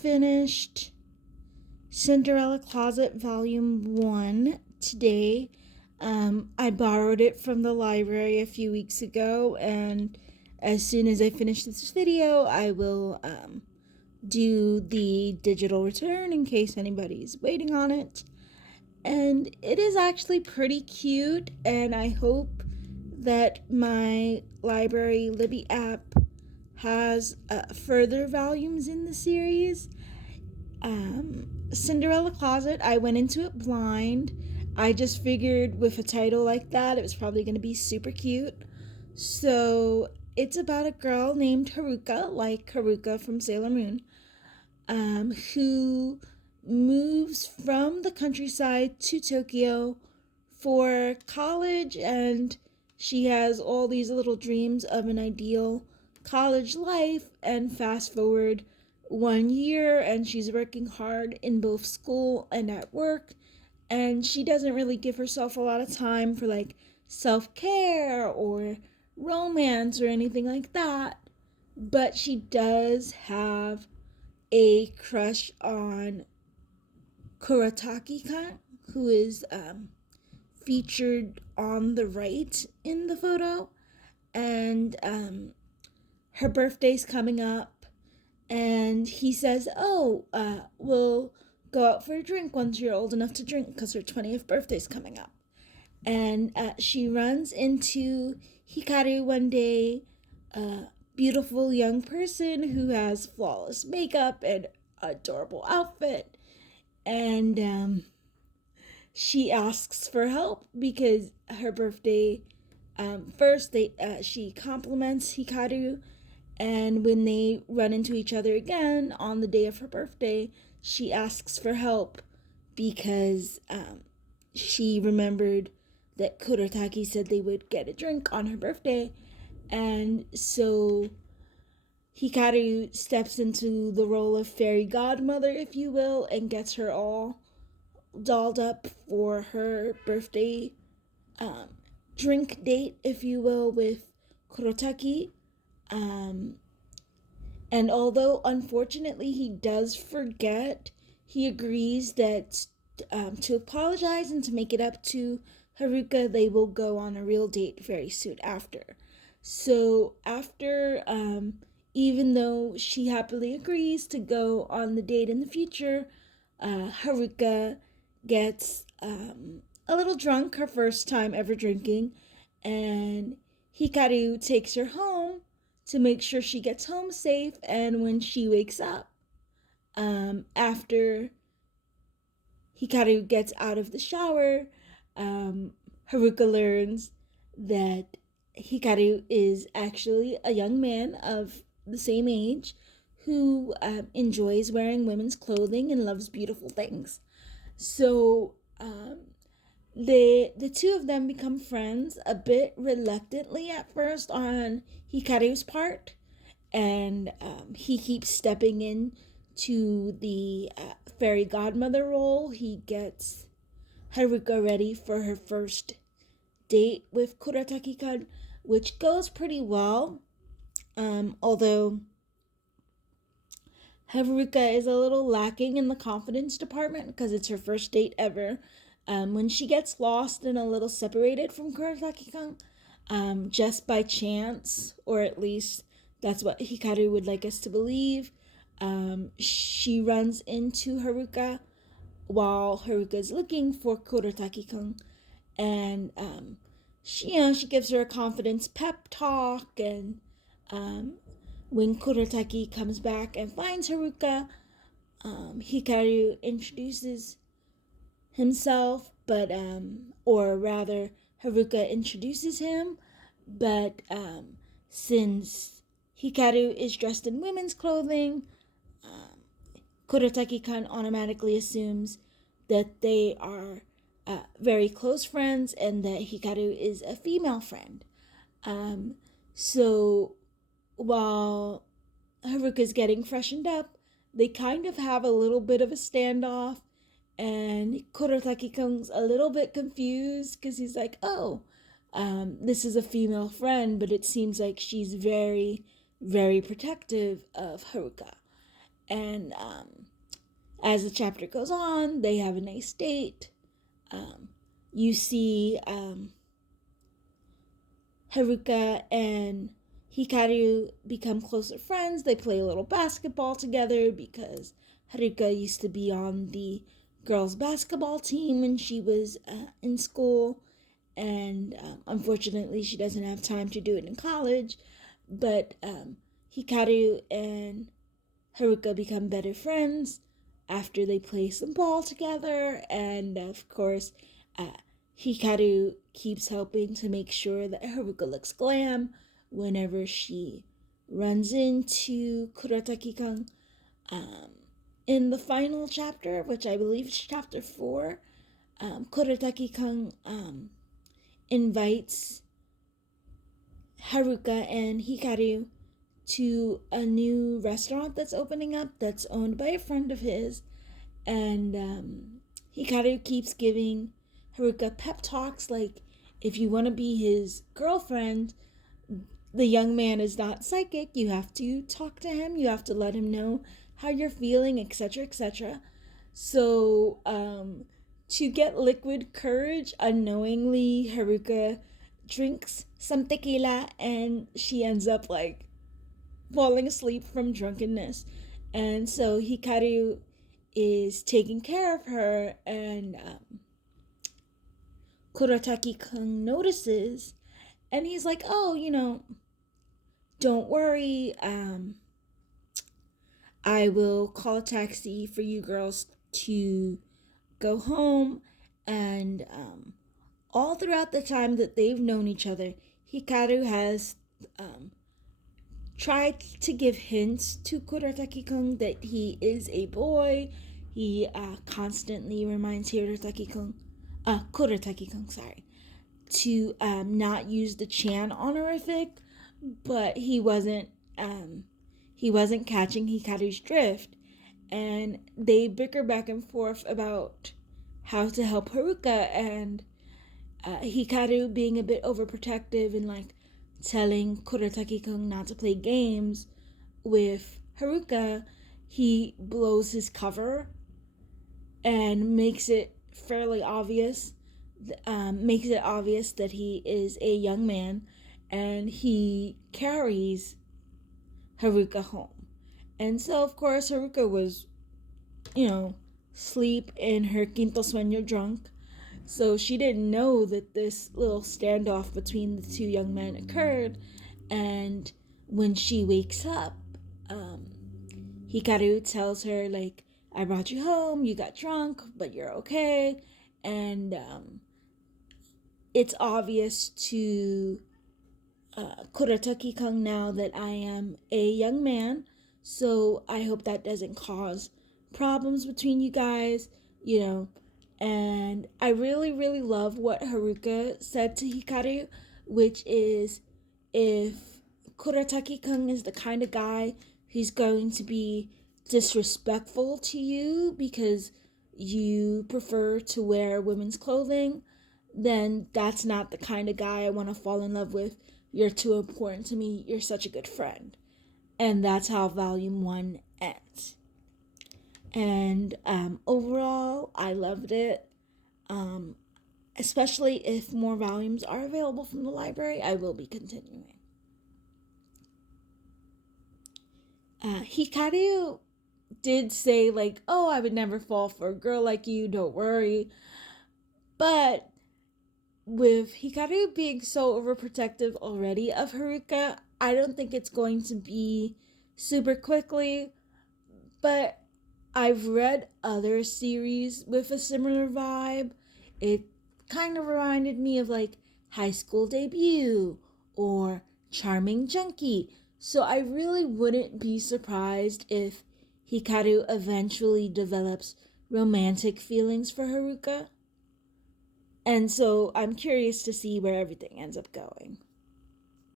finished Cinderella Closet Volume 1 today. I borrowed it from the library a few weeks ago, and as soon as I finish this video, I will do the digital return in case anybody's waiting on it. And it is actually pretty cute, and I hope that my library Libby app has further volumes in the series. Cinderella Closet, I went into it blind. I just figured with a title like that, it was probably going to be super cute. So it's about a girl named Haruka, like Haruka from Sailor Moon, who moves from the countryside to Tokyo for college, and she has all these little dreams of an ideal college life. And fast forward 1 year, and she's working hard in both school and at work, and she doesn't really give herself a lot of time for like self-care or romance or anything like that. But she does have a crush on Kurataki-kan, who is featured on the right in the photo. And her birthday's coming up, and he says, we'll go out for a drink once you're old enough to drink, because her 20th birthday's coming up. And she runs into Hikaru one day, a beautiful young person who has flawless makeup and adorable outfit. And she asks for help because her birthday, first she compliments Hikaru, and when they run into each other again on the day of her birthday, she asks for help because she remembered that Kurotaki said they would get a drink on her birthday. And so Hikaru steps into the role of fairy godmother, if you will, and gets her all dolled up for her birthday drink date, if you will, with Kurotaki. And although unfortunately he does forget, he agrees that to apologize and to make it up to Haruka, they will go on a real date very soon after. So after, even though she happily agrees to go on the date in the future, Haruka gets a little drunk, her first time ever drinking, and Hikaru takes her home to make sure she gets home safe. And when she wakes up, after Hikaru gets out of the shower, Haruka learns that Hikaru is actually a young man of the same age who enjoys wearing women's clothing and loves beautiful things. So the two of them become friends, a bit reluctantly at first on Hikaru's part, and he keeps stepping in to the fairy godmother role. He gets Haruka ready for her first date with Kurataki-kan, which goes pretty well, although Haruka is a little lacking in the confidence department because it's her first date ever. When she gets lost and a little separated from Kurataki-kan, just by chance, or at least that's what Hikaru would like us to believe, she runs into Haruka while Haruka's looking for Kurataki-kan, and she gives her a confidence pep talk. And when Kurataki comes back and finds Haruka, Hikaru introduces himself, but or rather Haruka introduces him, but since Hikaru is dressed in women's clothing, Kurataki-kan automatically assumes that they are very close friends and that Hikaru is a female friend. So while Haruka's getting freshened up, they kind of have a little bit of a standoff, and Kurataki-kun's a little bit confused because he's like, this is a female friend, but it seems like she's very, very protective of Haruka. And as the chapter goes on, they have a nice date. You see Haruka and Hikaru become closer friends. They play a little basketball together because Haruka used to be on the girls' basketball team when she was in school. And unfortunately, she doesn't have time to do it in college. But Hikaru and Haruka become better friends after they play some ball together. And of course, Hikaru keeps helping to make sure that Haruka looks glam whenever she runs into Kuretake-kun. In the final chapter, which I believe is chapter 4, Kuretake-kun invites Haruka and Hikaru to a new restaurant that's opening up that's owned by a friend of his. And Hikaru keeps giving Haruka pep talks like, if you want to be his girlfriend, the young man is not psychic. You have to talk to him. You have to let him know how you're feeling, etc., etc. So, to get liquid courage, unknowingly, Haruka drinks some tequila and she ends up like falling asleep from drunkenness. And so Hikaru is taking care of her, and Kuretake-kun notices, and he's like, oh, don't worry, I will call a taxi for you girls to go home. And all throughout the time that they've known each other, Hikaru has tried to give hints to Kuretake-kun that he is a boy. He constantly reminds Kuretake-kun, to not use the Chan honorific, but he wasn't catching Hikaru's drift, and they bicker back and forth about how to help Haruka, and Hikaru being a bit overprotective and like telling Kuretake-kun not to play games with Haruka, he blows his cover and makes it fairly obvious, that he is a young man, and he carries Haruka home. And so, of course, Haruka was, sleep in her quinto sueño drunk. So she didn't know that this little standoff between the two young men occurred. And when she wakes up, Hikaru tells her, like, I brought you home, you got drunk, but you're okay. And it's obvious to Kuretake-kun now that I am a young man. So I hope that doesn't cause problems between you guys, And I really, really love what Haruka said to Hikaru, which is, if Kuretake-kun is the kind of guy who's going to be disrespectful to you because you prefer to wear women's clothing, then that's not the kind of guy I want to fall in love with. You're too important to me. You're such a good friend. And that's how volume 1 ends. And overall, I loved it. Especially if more volumes are available from the library, I will be continuing. Hikaru did say, like, oh, I would never fall for a girl like you, don't worry. But with Hikaru being so overprotective already of Haruka, I don't think it's going to be super quickly. But I've read other series with a similar vibe. It kind of reminded me of like High School Debut or Charming Junkie. So I really wouldn't be surprised if Hikaru eventually develops romantic feelings for Haruka. And so I'm curious to see where everything ends up going.